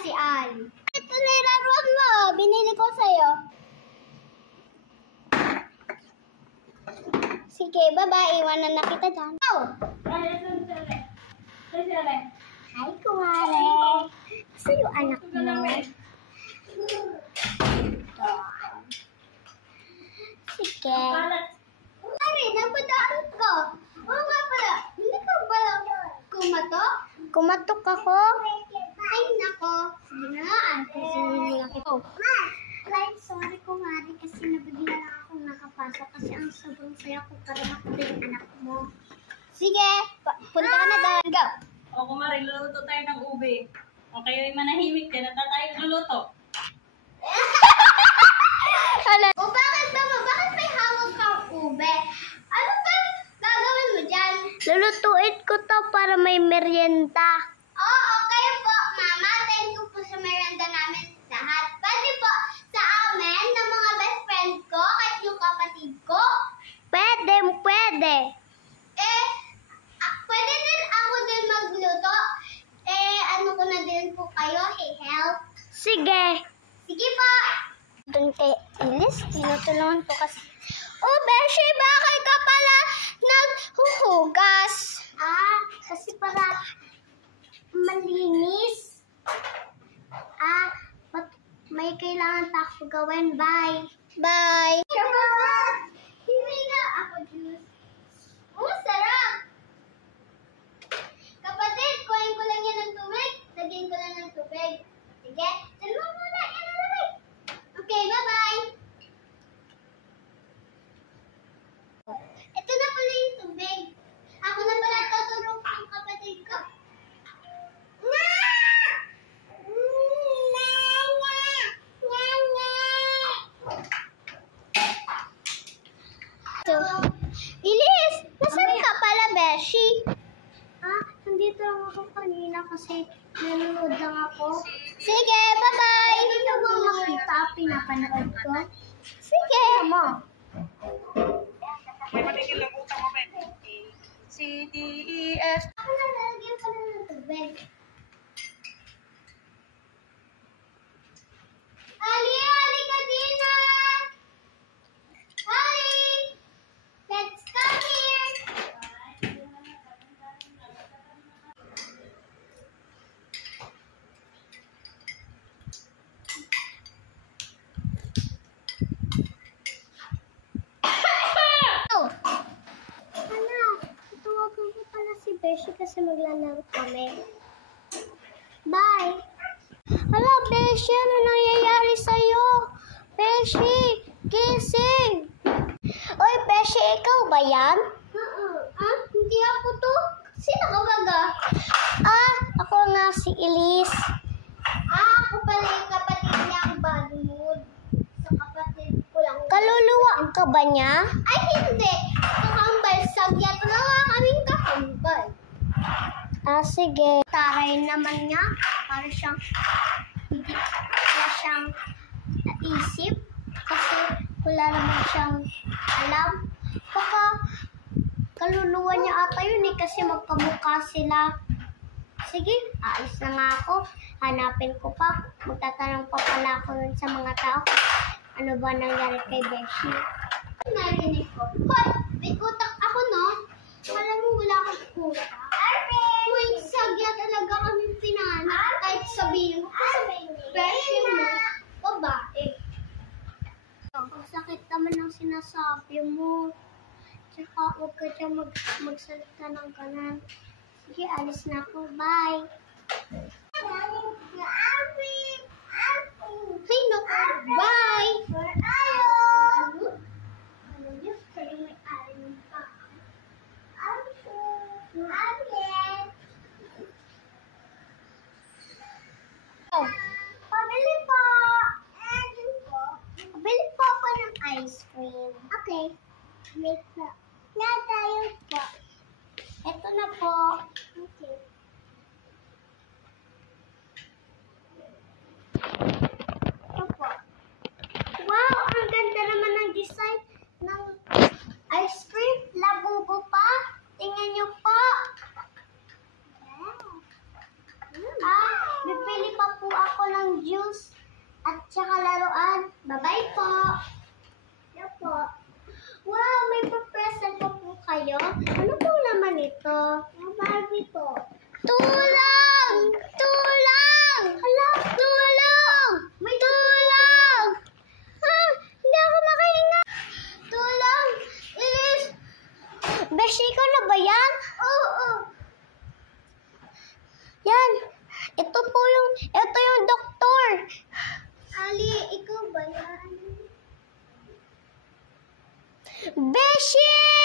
si Al. Ito na yung laruan mo. Binili ko sa'yo. Sige, bye-bye. Iwanan na kita dyan. Oh! Hi, kumare. Kasi yung anak mo. Sige. Kumare, napadaan ko. Oo nga pala. Hindi ka pala kumatok? Kumatok ako? Ay, nako. Sige na nga. Kasi nilaki ko. Like, sorry kumare kasi nabigla lang akong nakapasok kasi ang sobrang saya ko para makita yung anak mo. Sige, punta ka na doon. Go! O kumare, luluto tayo ng ube. O kayo'y manahimik din at tayo luluto. O bakit ba? Bakit may hawak kang ube? Ano ba gagawin mo dyan? Lulutuin ko to para may merienda. Oo, okay po, Mama. Thank you po sa merienda namin lahat. Pwede po sa amin, ng mga best friend ko, kahit yung kapatid ko. Pwede. Pwede din ako din magluto. Ano ko na din po kayo, help? Sige. Sige po. Doon kay Ilis, tinutulungan ko kasi. Oh, Beshi, bakit ka pala naghuhugas? Kasi para malinis. May kailangan pa ako gawin. Bye. Bye. Hindi na ako juice. Oh, sarap. Kapatid, kuhain ko lang yan ng tubig. Lagyan ko lang ng tubig. Sige, dalawa muna. Yan ang tubig. Okay, bye-bye. Ito na pala yung tubig. Ako na pala tutulong ang kapatid ko. Ilis! Nasaan ka pala, Beshi? Nandito lang ako kanina kasi nanonood lang ako. Sige, bye-bye! Hindi na ba makita pinapanood ko? Sige! Mo. May matigil lang utang mo, C, D, E, F. Ako na lalagyan ko na ng tubig. Ali ka din na! Ali! Let's come here! Ituwagan ko pala si Beshi kasi maglalaro kami. Bye! Hala, Beshi, ano nangyayari sa'yo? Beshi, gising! Oy, Beshi, ikaw ba yan? Hindi ako to. Sino ka baga? Ako nga si Elise. Ako pala yung kapatid niya ang bad mood. Sa kapatid ko lang. Kaluluwaan ka ba niya? Ay, hindi. Kakambal. Sagyat na nga kaming kakambal. Sige. Taray naman niya. Para siyang hindi siyang naisip. Kasi wala naman siyang alam. Baka kaluluwa niya ata yun kasi magkamukha sila. Sige, aalis na nga ako. Hanapin ko pa. Magtatanong pa pala ako sa mga tao. Ano ba nangyari kay Beshi? Narinig ko. Hoy, may utak ako, no? Alam mo, wala akong utak. Tuwing sagya talaga kami pinanap. Kahit sabihin ko sa Beshi mo, babae. Ang sakit naman ang sinasabi mo. Tsaka huwag ka dyan magsalita ng kanan. Sige, alis na ako. Bye! Hey, no! Bye! Alam niyo, kayo may ari ng pa. Pabili po! Pabili po ako ng ice cream. Okay. Wait na. Tayo po. Ito na po. Okay. Ito po. Wow! Ang ganda naman ng design ng ice cream. Labubo pa. Tingnan niyo po. Bibili pa po ako ako ng juice at saka laruan. Bye-bye po. Yan po. Wow, may pa-present po kayo. Ano pong laman ito? Barbie po. Tulang! Tulang! Hala, tulong! May tulang! Hindi ako makahinga. Tulang! Ilis! Beshi ko na ba yan? Oo. Yan. Ito yung doktor. Ali, ikaw ba yan? Beshi!